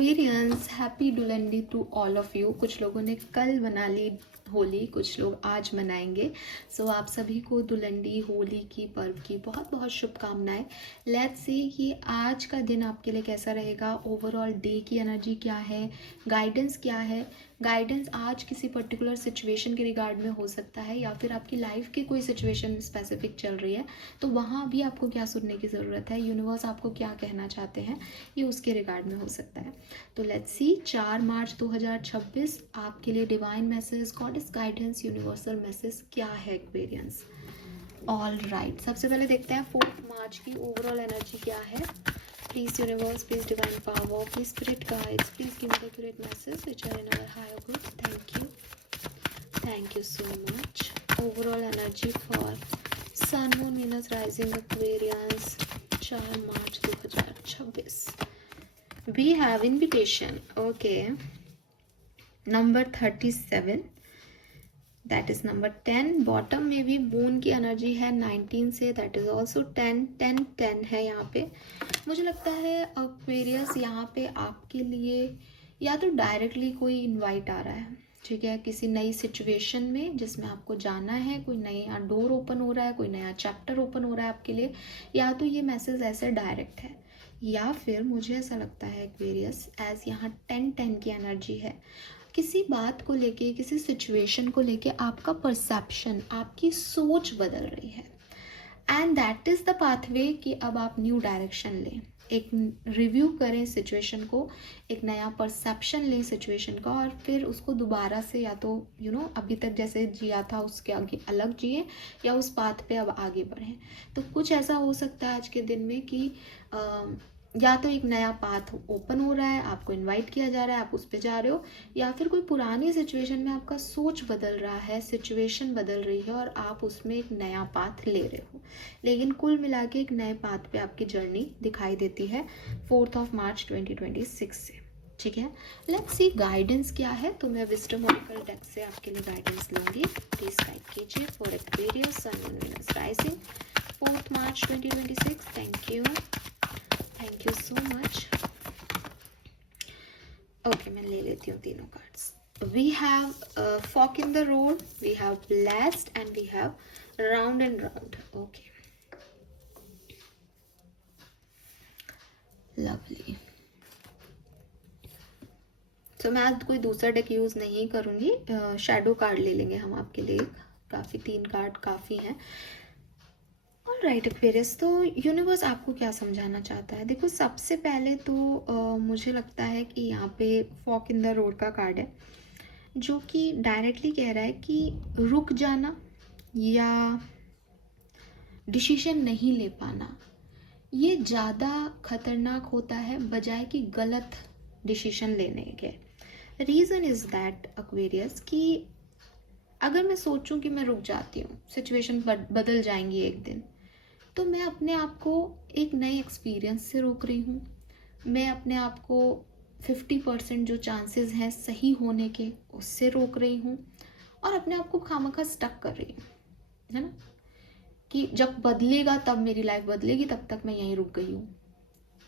Aquarians, happy Dhulandi to all of you. कुछ लोगों ने कल मना ली होली, कुछ लोग आज मनाएंगे। सो आप सभी को दुलंडी होली की पर्व की बहुत बहुत शुभकामनाएं। लेट्स सी कि आज का दिन आपके लिए कैसा रहेगा, ओवरऑल डे की एनर्जी क्या है, गाइडेंस क्या है। गाइडेंस आज किसी पर्टिकुलर सिचुएशन के रिगार्ड में हो सकता है, या फिर आपकी लाइफ की कोई सिचुएशन स्पेसिफिक चल रही है तो वहाँ भी आपको क्या सुनने की ज़रूरत है, यूनिवर्स आपको क्या कहना चाहते हैं, ये उसके रिगार्ड में हो सकता है। तो लेट्स सी 4 मार्च 2026 आपके लिए divine message, goddess guidance, universal message क्या है एक्वेरियंस। ऑल राइट, सबसे पहले देखते हैं 4 मार्च की ओवरऑल एनर्जी क्या है। Please universe, please divine power, please spirit guides, please give the accurate message which are in our higher good. Thank you so much. Overall energy for sun moon Venus rising Aquarians 4 March 2026। We have invitation, okay, number 37, that is number 10। Bottom में भी moon की energy है 19 से, that is also 10 10 10 है यहाँ पे। मुझे लगता है एक्वेरियस यहाँ पे आपके लिए या तो डायरेक्टली कोई इनवाइट आ रहा है, ठीक है, किसी नई सिचुएशन में जिसमें आपको जाना है, कोई नया डोर ओपन हो रहा है, कोई नया चैप्टर ओपन हो रहा है आपके लिए, या तो ये मैसेज ऐसे डायरेक्ट है, या फिर मुझे ऐसा लगता है एक्वेरियस एज यहाँ 10-10 की एनर्जी है। किसी बात को लेके, किसी सिचुएशन को लेके आपका परसेप्शन, आपकी सोच बदल रही है, and that is the pathway कि अब आप न्यू डायरेक्शन लें, एक रिव्यू करें सिचुएशन को, एक नया परसेप्शन लें सिचुएशन का, और फिर उसको दोबारा से या तो अभी तक जैसे जिया था उसके आगे अलग जिए, या उस पाथ पे अब आगे बढ़ें। तो कुछ ऐसा हो सकता है आज के दिन में कि या तो एक नया पाथ ओपन हो रहा है, आपको इनवाइट किया जा रहा है, आप उस पर जा रहे हो, या फिर कोई पुरानी सिचुएशन में आपका सोच बदल रहा है, सिचुएशन बदल रही है और आप उसमें एक नया पाथ ले रहे हो। लेकिन कुल मिला के एक नए पाथ पे आपकी जर्नी दिखाई देती है 4 मार्च 2026 से, ठीक है। लेट्स सी गाइडेंस क्या है। तो मैं विजडम ओरेकल डेक से आपके लिए गाइडेंस लूंगी। प्लीज गाइड कीजिए for Aquarius sun moon Venus rising 4 March 2026। Thank you, thank you so much. Okay, मैं ले लेती हूँ तीनों cards. We have fork in the road, we have blessed and we have round and round. Okay, lovely. तो मैं आज कोई दूसरा डेक यूज नहीं करूंगी, शैडो कार्ड ले लेंगे हम आपके लिए। काफी 3 कार्ड काफी हैं। राइट एक्वेरियस, तो यूनिवर्स आपको क्या समझाना चाहता है। देखो, सबसे पहले तो मुझे लगता है कि यहाँ पे फॉक इन द रोड का कार्ड है, जो कि डायरेक्टली कह रहा है कि रुक जाना या डिसीजन नहीं ले पाना, ये ज़्यादा खतरनाक होता है बजाय कि गलत डिसीजन लेने के। रीज़न इज़ दैट एक्वेरियस कि अगर मैं सोचूं कि मैं रुक जाती हूँ, सिचुएशन बदल जाएंगी एक दिन, तो मैं अपने आप को एक नए एक्सपीरियंस से रोक रही हूँ। मैं अपने आप को 50% जो चांसेस हैं सही होने के, उससे रोक रही हूँ, और अपने आप को खामखा स्टक कर रही हूँ, है ना, कि जब बदलेगा तब मेरी लाइफ बदलेगी, तब तक मैं यहीं रुक गई हूँ।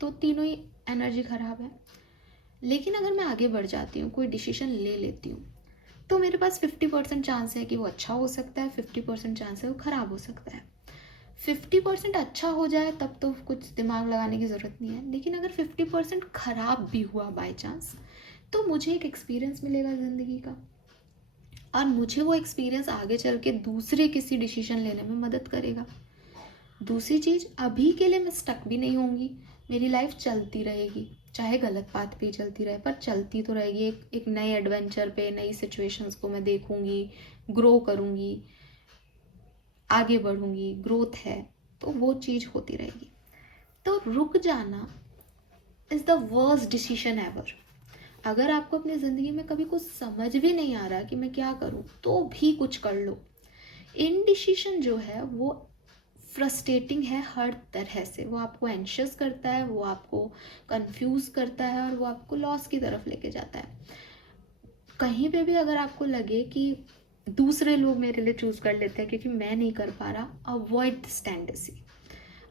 तो तीनों ही एनर्जी खराब है। लेकिन अगर मैं आगे बढ़ जाती हूँ, कोई डिसीजन ले लेती हूँ, तो मेरे पास 50% चांस है कि वो अच्छा हो सकता है, 50% चांस है वो खराब हो सकता है। 50% अच्छा हो जाए तब तो कुछ दिमाग लगाने की ज़रूरत नहीं है, लेकिन अगर 50% खराब भी हुआ बाय चांस, तो मुझे एक एक्सपीरियंस मिलेगा ज़िंदगी का, और मुझे वो एक्सपीरियंस आगे चल के दूसरे किसी डिसीजन लेने में मदद करेगा। दूसरी चीज़, अभी के लिए मैं स्टक भी नहीं होंगी, मेरी लाइफ चलती रहेगी, चाहे गलत पाथ पे चलती रहे पर चलती तो रहेगी। एक नए एडवेंचर पे, नई सिचुएशंस को मैं देखूंगी, ग्रो करूंगी, आगे बढ़ूंगी, ग्रोथ है, तो वो चीज़ होती रहेगी। तो रुक जाना is the worst decision ever. अगर आपको अपनी ज़िंदगी में कभी कुछ समझ भी नहीं आ रहा कि मैं क्या करूं, तो भी कुछ कर लो। इनडिसीजन जो है वो फ्रस्ट्रेटिंग है हर तरह से, वो आपको एंशियस करता है, वो आपको कंफ्यूज करता है, और वो आपको लॉस की तरफ लेके जाता है। कहीं पे भी अगर आपको लगे कि दूसरे लोग मेरे लिए चूज कर लेते हैं क्योंकि मैं नहीं कर पा रहा, avoid this tendency.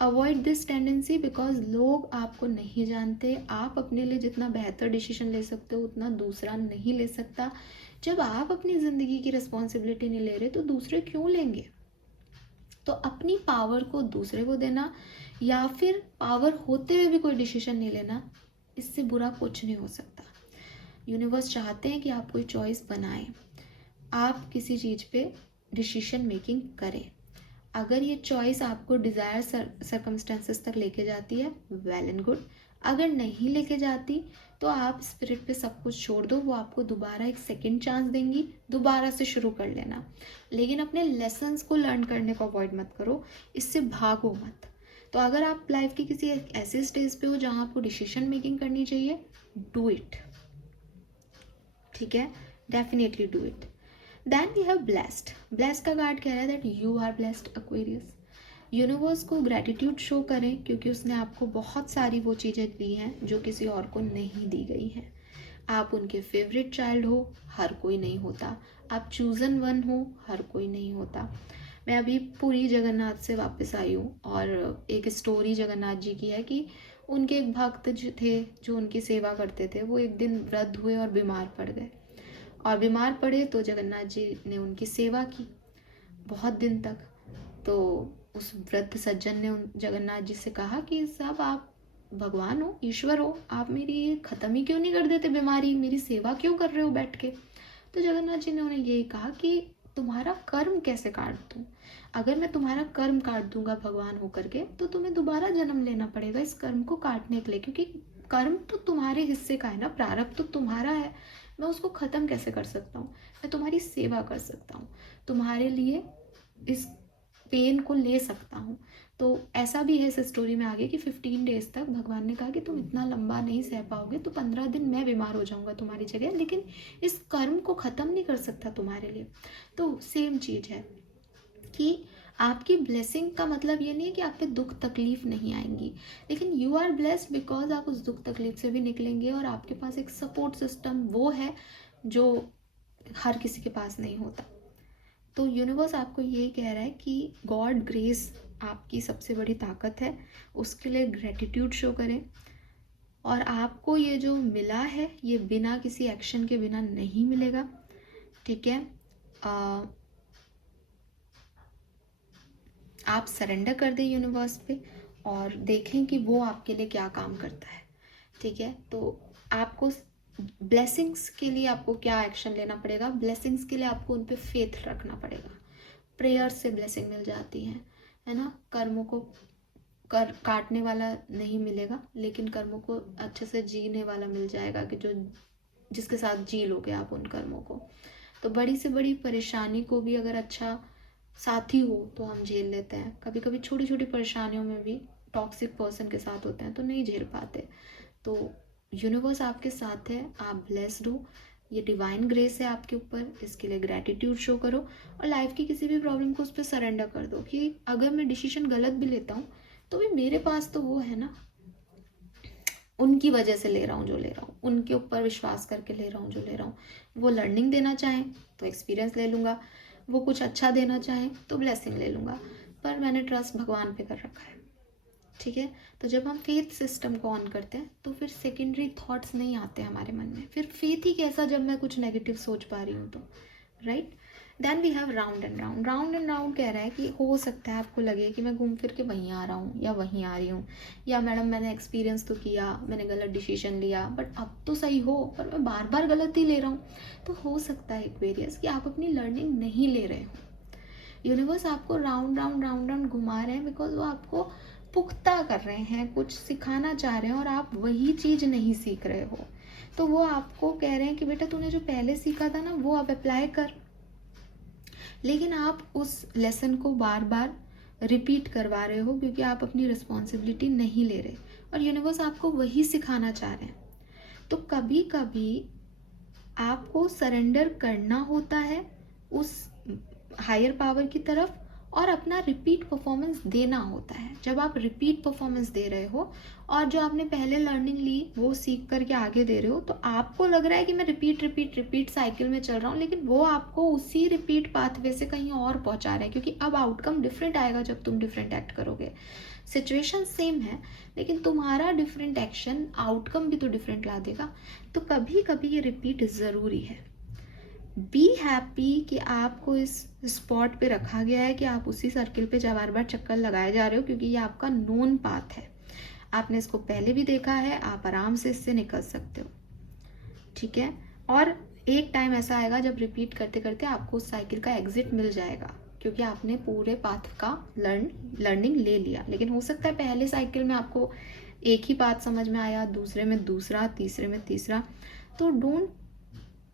Avoid this tendency because लोग आपको नहीं जानते। आप अपने लिए जितना बेहतर डिसीजन ले सकते हो उतना दूसरा नहीं ले सकता। जब आप अपनी ज़िंदगी की रिस्पॉन्सिबिलिटी नहीं ले रहे तो दूसरे क्यों लेंगे? तो अपनी पावर को दूसरे को देना या फिर पावर होते हुए भी कोई डिसीजन नहीं लेना, इससे बुरा कुछ नहीं हो सकता। यूनिवर्स चाहते हैं कि आप कोई चॉइस बनाएं, आप किसी चीज़ पे डिसीजन मेकिंग करें। अगर ये चॉइस आपको डिज़ायर सर्कमस्टेंसेस तक लेके जाती है, वेल एंड गुड। अगर नहीं लेके जाती तो आप स्पिरिट पे सब कुछ छोड़ दो, वो आपको दोबारा एक सेकंड चांस देंगी, दोबारा से शुरू कर लेना। लेकिन अपने लेसन्स को लर्न करने को अवॉइड मत करो, इससे भागो मत। तो अगर आप लाइफ की किसी ऐसे स्टेज पे हो जहाँ आपको डिसीजन मेकिंग करनी चाहिए, डू इट। ठीक है, definitely do it. Then we have blessed. Blessed का कार्ड कह रहा है that you are blessed Aquarius. Universe को ग्रैटिट्यूड शो करें क्योंकि उसने आपको बहुत सारी वो चीज़ें दी हैं जो किसी और को नहीं दी गई हैं। आप उनके फेवरेट चाइल्ड हो, हर कोई नहीं होता। आप चूजन वन हो, हर कोई नहीं होता। मैं अभी पूरी जगन्नाथ से वापस आई हूँ और एक स्टोरी जगन्नाथ जी की है कि उनके एक भक्त जो थे जो उनकी सेवा करते थे, वो एक दिन वृद्ध हुए और बीमार पड़ गए। और बीमार पड़े तो जगन्नाथ जी ने उनकी सेवा की बहुत दिन तक। तो उस वृद्ध सज्जन ने जगन्नाथ जी से कहा कि साहब आप भगवान हो, ईश्वर हो, आप मेरी ख़त्म ही क्यों नहीं कर देते बीमारी, मेरी सेवा क्यों कर रहे हो बैठ के? तो जगन्नाथ जी ने उन्हें यही कहा कि तुम्हारा कर्म कैसे काट दूँ? अगर मैं तुम्हारा कर्म काट दूंगा भगवान होकर के तो तुम्हें दोबारा जन्म लेना पड़ेगा इस कर्म को काटने के लिए, क्योंकि कर्म तो तुम्हारे हिस्से का है ना, प्रारब्ध तो तुम्हारा है। मैं उसको ख़त्म कैसे कर सकता हूँ? मैं तुम्हारी सेवा कर सकता हूँ, तुम्हारे लिए इस पेन को ले सकता हूँ। तो ऐसा भी है इस स्टोरी में आगे कि 15 डेज तक भगवान ने कहा कि तुम इतना लंबा नहीं सह पाओगे, तो 15 दिन मैं बीमार हो जाऊँगा तुम्हारी जगह, लेकिन इस कर्म को ख़त्म नहीं कर सकता तुम्हारे लिए। तो सेम चीज़ है कि आपकी ब्लेसिंग का मतलब ये नहीं है कि आप पे दुख तकलीफ नहीं आएंगी, लेकिन यू आर ब्लेस्ड बिकॉज आप उस दुख तकलीफ से भी निकलेंगे और आपके पास एक सपोर्ट सिस्टम वो है जो हर किसी के पास नहीं होता। तो यूनिवर्स आपको यही कह रहा है कि गॉड ग्रेस आपकी सबसे बड़ी ताकत है, उसके लिए ग्रेटिट्यूड शो करें। और आपको ये जो मिला है ये बिना किसी एक्शन के बिना नहीं मिलेगा। ठीक है, आप सरेंडर कर दें यूनिवर्स पे और देखें कि वो आपके लिए क्या काम करता है। ठीक है, तो आपको ब्लेसिंग्स के लिए आपको क्या एक्शन लेना पड़ेगा? ब्लेसिंग्स के लिए आपको उन पे फेथ रखना पड़ेगा। प्रेयर से ब्लेसिंग मिल जाती है ना। कर्मों को काटने वाला नहीं मिलेगा, लेकिन कर्मों को अच्छे से जीने वाला मिल जाएगा कि जो जिसके साथ जी लोगे आप उन कर्मों को। तो बड़ी से बड़ी परेशानी को भी अगर अच्छा साथी हो तो हम झेल लेते हैं। कभी कभी छोटी छोटी परेशानियों में भी टॉक्सिक पर्सन के साथ होते हैं तो नहीं झेल पाते। तो यूनिवर्स आपके साथ है, आप ब्लेस्ड हो, ये डिवाइन ग्रेस है आपके ऊपर, इसके लिए ग्रैटिट्यूड शो करो और लाइफ की किसी भी प्रॉब्लम को उस पर सरेंडर कर दो कि अगर मैं डिसीजन गलत भी लेता हूँ तो भी मेरे पास तो वो है ना, उनकी वजह से ले रहा हूँ जो ले रहा हूँ, उनके ऊपर विश्वास करके ले रहा हूँ जो ले रहा हूँ। वो लर्निंग देना चाहें तो एक्सपीरियंस ले लूँगा, वो कुछ अच्छा देना चाहें तो ब्लेसिंग ले लूँगा, पर मैंने ट्रस्ट भगवान पे कर रखा है। ठीक है, तो जब हम फेथ सिस्टम को ऑन करते हैं तो फिर सेकेंडरी थॉट्स नहीं आते हमारे मन में। फिर फेथ ही कैसा जब मैं कुछ नेगेटिव सोच पा रही हूँ तो, right. Then we have round and round. Round and round कह रहा है कि हो सकता है आपको लगे कि मैं घूम फिर के वहीं आ रहा हूँ या वहीं आ रही हूँ, या मैडम मैंने एक्सपीरियंस तो किया, मैंने गलत डिसीजन लिया, बट अब तो सही हो, पर मैं बार बार गलत ही ले रहा हूँ। तो हो सकता है एक्वेरियस कि आप अपनी लर्निंग नहीं ले रहे हो। यूनिवर्स आपको राउंड राउंड राउंड राउंड घुमा रहे हैं बिकॉज वो आपको पुख्ता कर रहे हैं, कुछ सिखाना चाह रहे हैं और आप वही चीज़ नहीं सीख रहे हो। तो वो आपको कह रहे हैं कि बेटा तूने जो पहले सीखा था ना वो आप अप्लाई कर, लेकिन आप उस लेसन को बार बार रिपीट करवा रहे हो क्योंकि आप अपनी रिस्पॉन्सिबिलिटी नहीं ले रहे और यूनिवर्स आपको वही सिखाना चाह रहे हैं। तो कभी कभी आपको सरेंडर करना होता है उस हायर पावर की तरफ, और अपना रिपीट परफॉर्मेंस देना होता है। जब आप रिपीट परफॉर्मेंस दे रहे हो और जो आपने पहले लर्निंग ली वो सीख करके आगे दे रहे हो, तो आपको लग रहा है कि मैं रिपीट साइकिल में चल रहा हूँ, लेकिन वो आपको उसी रिपीट पाथवे से कहीं और पहुंचा रहा है, क्योंकि अब आउटकम डिफरेंट आएगा जब तुम डिफरेंट एक्ट करोगे। सिचुएशन सेम है लेकिन तुम्हारा डिफरेंट एक्शन आउटकम भी तो डिफरेंट ला देगा। तो कभी कभी ये रिपीट ज़रूरी है। बी हैप्पी कि आपको इस स्पॉट पे रखा गया है कि आप उसी सर्किल पे बार बार चक्कर लगाए जा रहे हो, क्योंकि ये आपका नोन पाथ है, आपने इसको पहले भी देखा है, आप आराम से इससे निकल सकते हो। ठीक है, और एक टाइम ऐसा आएगा जब रिपीट करते करते आपको उस साइकिल का एग्जिट मिल जाएगा, क्योंकि आपने पूरे पाथ का लर्निंग ले लिया। लेकिन हो सकता है पहले साइकिल में आपको एक ही पाथ समझ में आया, दूसरे में दूसरा, तीसरे में तीसरा। तो डोंट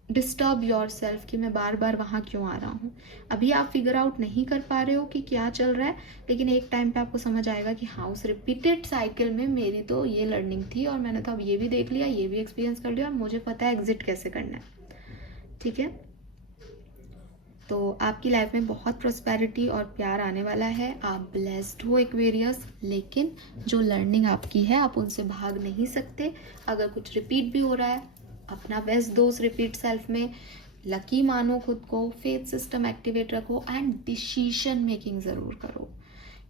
डिस्टर्ब योर सेल्फ कि मैं बार बार वहाँ क्यों आ रहा हूँ। अभी आप फिगर आउट नहीं कर पा रहे हो कि क्या चल रहा है, लेकिन एक टाइम पे आपको समझ आएगा कि हाँ, उस रिपीटेड साइकिल में मेरी तो ये लर्निंग थी और मैंने तो अब ये भी देख लिया, ये भी एक्सपीरियंस कर लिया और मुझे पता है एग्जिट कैसे करना है। ठीक है, तो आपकी लाइफ में बहुत प्रॉस्पेरिटी और प्यार आने वाला है। आप ब्लेस्ड हो एक्वेरियस, लेकिन जो लर्निंग आपकी है आप उनसे भाग नहीं सकते। अगर कुछ रिपीट भी हो रहा है, अपना बेस्ट दो उस रिपीट सेल्फ में, लकी मानो खुद को, फेथ सिस्टम एक्टिवेट रखो एंड डिसीजन मेकिंग ज़रूर करो।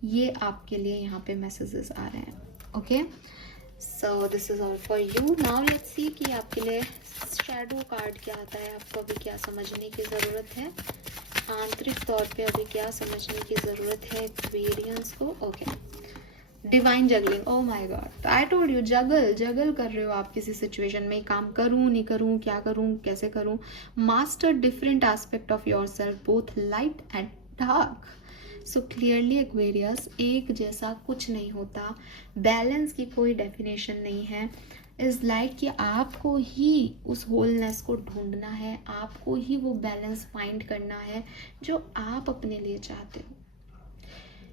ये आपके लिए यहाँ पे मैसेजेस आ रहे हैं। Okay, so this is all for you. Now let's see कि आपके लिए शैडो कार्ड क्या आता है, आपको अभी क्या समझने की ज़रूरत है, आंतरिक तौर पे अभी क्या समझने की ज़रूरत है एक्वेरियंस को। Okay, divine juggling, oh my God, I told you, juggle कर रहे हो आप किसी सिचुएशन में, काम करूं नहीं करूं, क्या करूं कैसे करूं। Master different aspect of your self, both light and dark. So clearly Aquarius, एक जैसा कुछ नहीं होता, बैलेंस की कोई डेफिनेशन नहीं है। इज लाइक कि आपको ही उस होलनेस को ढूंढना है, आपको ही वो बैलेंस फाइंड करना है जो आप अपने लिए चाहते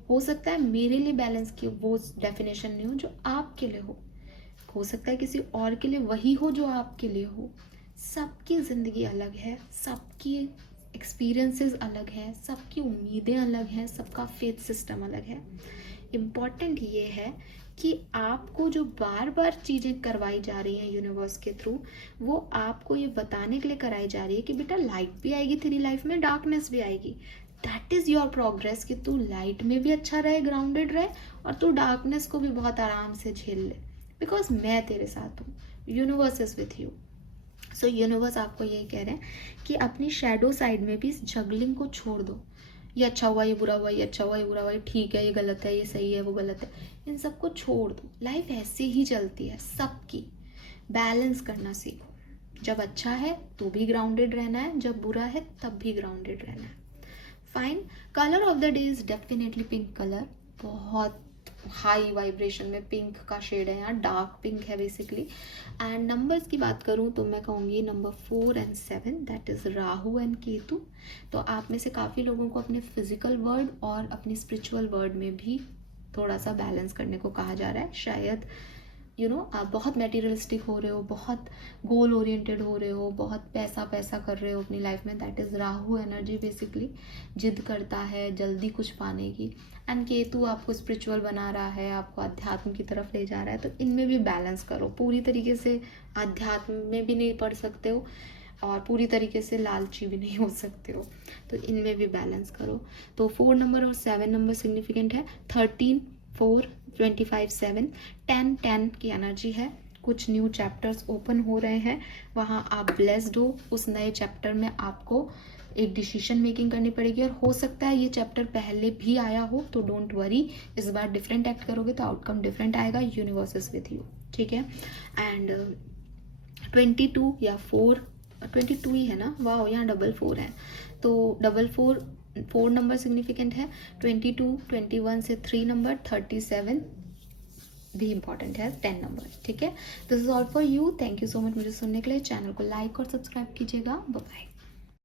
हो सकता है मेरे लिए बैलेंस की वो डेफिनेशन नहीं हो जो आपके लिए हो सकता है किसी और के लिए वही हो जो आपके लिए हो। सबकी ज़िंदगी अलग है, सबकी एक्सपीरियंसेस अलग है, सबकी उम्मीदें अलग हैं, सबका फेथ सिस्टम अलग है। इम्पॉर्टेंट ये है कि आपको जो बार बार चीज़ें करवाई जा रही हैं यूनिवर्स के थ्रू, वो आपको ये बताने के लिए कराई जा रही है कि बेटा लाइट भी आएगी तेरी लाइफ में, डार्कनेस भी आएगी। दैट इज़ योर प्रोग्रेस कि तू लाइट में भी अच्छा रहे, ग्राउंडेड रहे, और तू डार्कनेस को भी बहुत आराम से झेल ले, बिकॉज मैं तेरे साथ हूँ, universe is with you. So universe आपको यही कह रहे हैं कि अपनी शैडो साइड में भी इस जगलिंग को छोड़ दो। ये अच्छा हुआ, ये बुरा हुआ, ये अच्छा हुआ, ये बुरा हुआ, ये ठीक है, ये गलत है, ये सही है, वो गलत है, इन सबको छोड़ दो। लाइफ ऐसे ही चलती है सबकी, बैलेंस करना सीखो। जब अच्छा है तो भी ग्राउंडेड रहना है, जब बुरा है तब भी ग्राउंडेड रहना है। Fine, colour of the day is definitely pink colour. बहुत हाई वाइब्रेशन में पिंक का शेड है यहाँ, डार्क पिंक है बेसिकली। एंड नंबर्स की बात करूँ तो मैं कहूँगी नंबर 4 और 7, that is Rahu and Ketu. तो आप में से काफ़ी लोगों को अपने फिजिकल वर्ल्ड और अपनी स्पिरिचुअल वर्ल्ड में भी थोड़ा सा बैलेंस करने को कहा जा रहा है। शायद आप बहुत मटेरियलिस्टिक हो रहे हो, बहुत गोल ओरिएंटेड हो रहे हो, बहुत पैसा पैसा कर रहे हो अपनी लाइफ में, that is Rahu energy basically. जिद करता है जल्दी कुछ पाने की। एंड केतु आपको स्पिरिचुअल बना रहा है, आपको अध्यात्म की तरफ ले जा रहा है। तो इनमें भी बैलेंस करो, पूरी तरीके से अध्यात्म में भी नहीं पढ़ सकते हो और पूरी तरीके से लालची भी नहीं हो सकते हो, तो इनमें भी बैलेंस करो। तो 4 नंबर और 7 नंबर सिग्निफिकेंट है। 13, 4, 25, 7, 10 की एनर्जी है। कुछ न्यू चैप्टर्स ओपन हो रहे हैं, वहाँ आप ब्लेस्ड हो। उस नए चैप्टर में आपको एक डिसीजन मेकिंग करनी पड़ेगी, और हो सकता है ये चैप्टर पहले भी आया हो, तो डोंट वरी, इस बार डिफरेंट एक्ट करोगे तो आउटकम डिफरेंट आएगा। यूनिवर्स इज विथ यू, ठीक है। एंड 22 या 4, 22 ही है ना, वाह, यहाँ डबल 4 है, तो डबल 4 नंबर सिग्निफिकेंट है। 22, 21 से 3 नंबर, 37 भी इंपॉर्टेंट है, 10 नंबर, ठीक है। This is all for you. Thank you so much मुझे सुनने के लिए। चैनल को लाइक और सब्सक्राइब कीजिएगा। Bye bye.